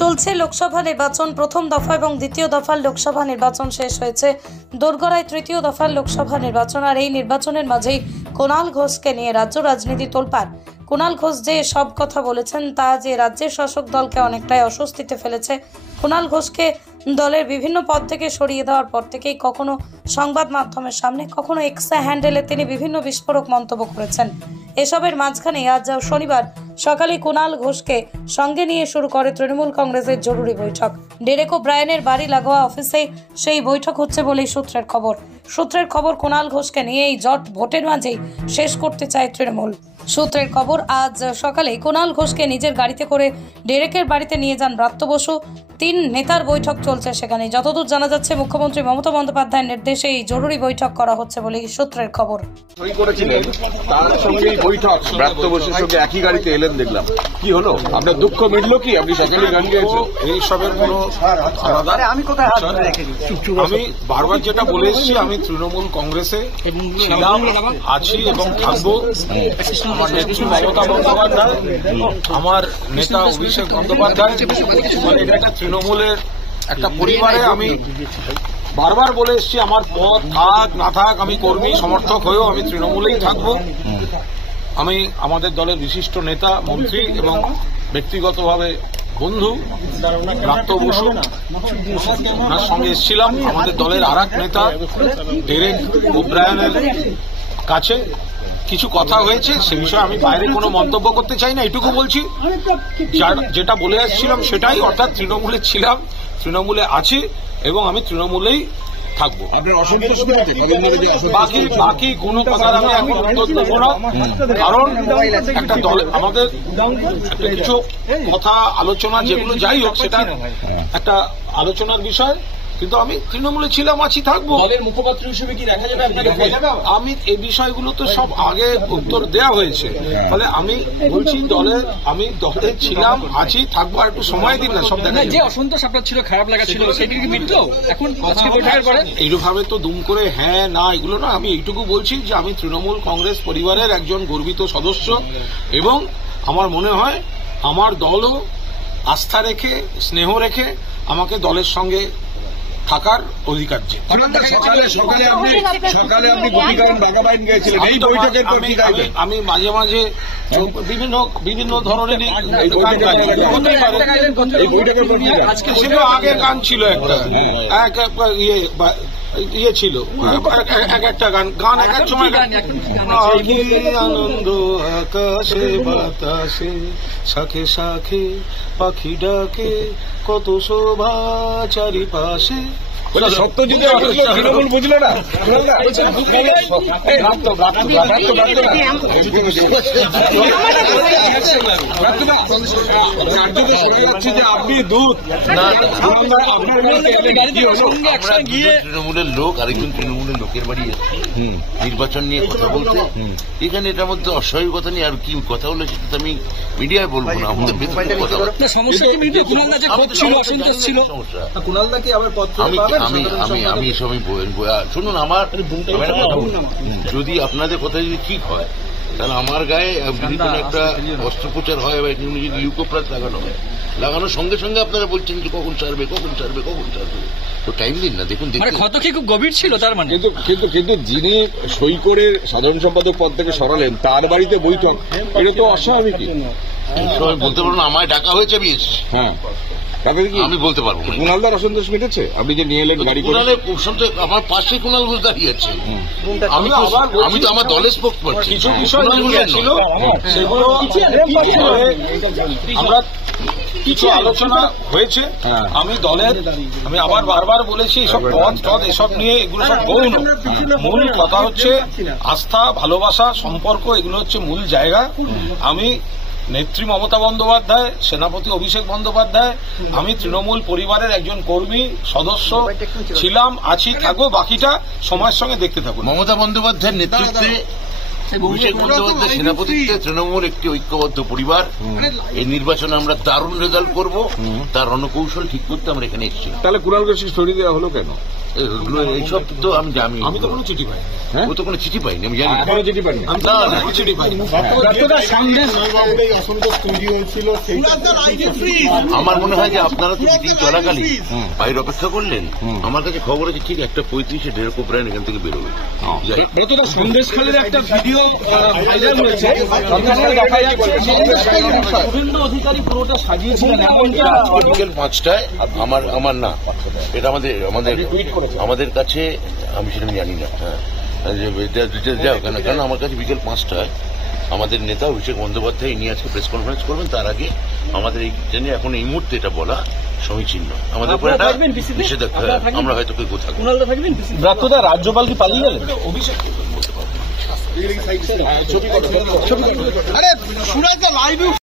চলছে লোকসভা নির্বাচন। প্রথম দফা এবং দ্বিতীয় দফার লোকসভা নির্বাচন শেষ হয়েছে। দোরগোড়ায় তৃতীয় দফার লোকসভা নির্বাচন। আর এই নির্বাচনের মাঝেই কুণাল ঘোষকে নিয়ে রাজ্য রাজনীতি তোলপাড়। কুণাল ঘোষ যে সব কথা বলেছেন তা যে রাজ্যের শাসক দলকে অনেকটাই অস্বস্তিতে ফেলেছে। কুণাল ঘোষকে দলের বিভিন্ন পদ থেকে সরিয়ে দেওয়ার পর থেকেই কখনো সংবাদ মাধ্যমের সামনে, কখনো এক্স হ্যান্ডেলে তিনি বিভিন্ন বিস্ফোরক মন্তব্য করেছেন। এসবের মাঝখানে আজ শনিবার সকালে কুণাল ঘোষকে সঙ্গে নিয়ে শুরু করে তৃণমূল কংগ্রেসের জরুরি বৈঠক। ডেরেক ওব্রায়েনের বাড়ি লাগোয়া অফিসে সেই বৈঠক হচ্ছে বলেই সূত্রের খবর কুণাল ঘোষকে নিয়ে এই জট ভোটের মাঝেই শেষ করতে চায় তৃণমূল। সূত্রের খবর, আজ সকালে কুণাল ঘোষকে নিজের গাড়িতে করে ডেরেকের বাড়িতে নিয়ে যান ব্রাত্য বসু। 3 নেতার বৈঠক চলছে সেখানে। যতদূর জানা যাচ্ছে, মুখ্যমন্ত্রী মমতা বন্দ্যোপাধ্যায়ের নির্দেশে এই জরুরি বৈঠক করা হচ্ছে বলে সূত্রের খবর। তার সঙ্গে বৈঠক ব্রাত্য বসুর সঙ্গে একই গাড়িতে এলেন, দেখলাম। কি হলো? আপনার দুঃখ মিটলো কি? আপনি সকলেই গান গেয়েছেন। এই সবের কোনো আমি বারবার যেটা বলে এসেছি, আমি তৃণমূল কংগ্রেসে ছিলাম, আছি এবং থাকবো। আমার নেত্রী মমতা বন্দ্যোপাধ্যায়, আমার নেতা অভিষেক বন্দ্যোপাধ্যায়, মানে এটা একটা তৃণমূলের একটা পরিবারে। আমি বারবার বলে এসেছি, আমার পদ থাক না থাক, আমি কর্মী সমর্থক হয়েও আমি তৃণমূলেই থাকবো। আমি আমাদের দলের বিশিষ্ট নেতা, মন্ত্রী এবং ব্যক্তিগতভাবে বন্ধু ব্রাত্য বসু, ওনার সঙ্গে এসেছিলাম। আমাদের দলের আর এক নেতা ডেরেক ওব্রায়েনের কাছে কিছু কথা হয়েছে, সে বিষয়ে আমি বাইরে কোনো মন্তব্য করতে চাই না। এটুকু বলছি, যেটা বলে আসছিলাম সেটাই, অর্থাৎ তৃণমূলে ছিলাম, তৃণমূলে আছি এবং আমি তৃণমূলেই থাকবো। বাকি কোনো কথা আমি এখন উত্তর দেবো না, কারণ একটা দল আমাদের একটা কিছু কথা আলোচনা, যেগুলো যাই হোক সেটা একটা আলোচনার বিষয়, কিন্তু আমি তৃণমূলে ছিলাম, আছি, থাকবো। দলের মুখপাত্র হিসেবে কি দেখা যাবে আপনাকে? আমি এই বিষয়গুলো তো সব আগে উত্তর দেওয়া হয়েছে, ফলে আমি বলছি আমি দলে ছিলাম, আছি, থাকবো। আর একটু সময় দিন না, সব দেখা যে অসন্তোষ আপনার ছিল, খারাপ লাগা ছিল, সেটি কি মিটলো এখন আজকে বৈঠকের পরে? এইভাবে তো দুম করে হ্যাঁ না এগুলো না। আমি এইটুকু বলছি যে আমি তৃণমূল কংগ্রেস পরিবারের একজন গর্বিত সদস্য এবং আমার মনে হয় আমার দলও আস্থা রেখে, স্নেহ রেখে আমাকে দলের সঙ্গে থাকার অধিকার যে। আমি মাঝে মাঝে বিভিন্ন ধরনের আগে গান ছিল, একটা ইয়ে ছিল, এক একটা গান এক এক সময়। আনন্দ আকাশে বাতাসে, শাখে শাখে পাখি ডাকে, কত শোভা চারিপাশে। সত্যজিৎ তৃণমূল বুঝলো না। আপনি দূত, তৃণমূলের লোক আরেকজন তৃণমূলের লোকের বাড়ি নির্বাচন নিয়ে কথা বলতে, এখানে এটার মধ্যে অস্বাভাবিকতা নেই। আর কি কথা হলো সেটা তো আমি মিডিয়ায় বলবো না, আমাদের আমি সবাই শুনুন, আমার যদি আপনাদের কথা যদি ঠিক হয়, তাহলে আমার গায়ে যদি কোনো একটা অস্ত্রোপচার হয় বা যদি লিউকোপ্লাস লাগানো হয়, লাগানোর সঙ্গে সঙ্গে আপনারা বলছেন যে কখন ছাড়বে তো টাইম দিন না। দেখুন ক্ষত কি খুব গভীর ছিল তার মানে? কিন্তু যিনি সই করে সাধারণ সম্পাদক পদ থেকে সরালেন, তার বাড়িতে বৈঠক, এটা তো অস্বাভাবিক। বলতে পারবো না, আমায় ডাকা হয়েছে, আমি এসেছি। হ্যাঁ, আমি বলতে পারবো না। কুণালদার অসন্তোষ মিটেছে? আপনি যে নিয়ে এলেন গাড়ি করে, আমার পাশে কুণাল ঘোষ দাঁড়িয়ে আছে। আমি তো আমার দলের স্পোক করছি। কিছু বিষয় ছিল, সেগুলো আমরা কিছু আলোচনা হয়েছে। আমি আবার বারবার বলেছি, এসব পদ এসব নিয়ে এগুলো সব গৌণ। মূল কথা হচ্ছে আস্থা, ভালোবাসা, সম্পর্ক, এগুলো হচ্ছে মূল জায়গা। আমি নেত্রী মমতা বন্দ্যোপাধ্যায়, সেনাপতি অভিষেক বন্দ্যোপাধ্যায়, আমি তৃণমূল পরিবারের একজন কর্মী সদস্য ছিলাম, আছি, থাকবো। বাকিটা সময়ের সঙ্গে দেখতে থাকবো। মমতা বন্দ্যোপাধ্যায়ের নেতৃত্বে অভিষেক বন্দ্যোপাধ্যায় সেনাপতিত্বে তৃণমূল একটি ঐক্যবদ্ধ পরিবার। এই নির্বাচনে আমরা দারুণ রেজাল্ট করব, তার রণকৌশল ঠিক করতে আমরা এখানে এসেছি। তাহলে কুণাল ঘোষকে সরিয়ে দেওয়া হলো কেন? এইসব তো আমি তো কোনো চিঠি পাই, ও তো কোনো চিঠি পাইনি, আমি জানি এখনো চিঠি পাননি? চিঠি পাইনি। আমার মনে হয় যে আপনারা তো মিটিং চলাকালীন বাইরে অপেক্ষা করলেন, আমার কাছে খবর আছে ঠিক 1:35 ডেরকো প্রায় এখান থেকে বেরোবে। সন্দেশখালীর একটা ভিডিও ভাইরাল হয়েছে, শুভেন্দু অধিকারী পুরোটা সাজিয়েছিলেন এমনটা। বিকেল 5টায় আমার না, এটা আমাদের কাছে, আমি সেটা জানি না। হ্যাঁ, ডিটেলস যাও কেন, কারণ আমার কাছে বিকেল 5টায় আমাদের নেতা অভিষেক বন্দ্যোপাধ্যায় ইনি আজকে প্রেস কনফারেন্স করবেন, তার আগে আমাদের এই জেনে এখন এই মুহূর্তে এটা বলা সমীচীন নয়। আমাদের উপর একটা নিষেধাজ্ঞা, আমরা হয়তো কেউ কোথাও ব্রাত্যদা রাজ্যপাল কি পালিয়ে গেলেন? অভিষেক বলতে পারবো না।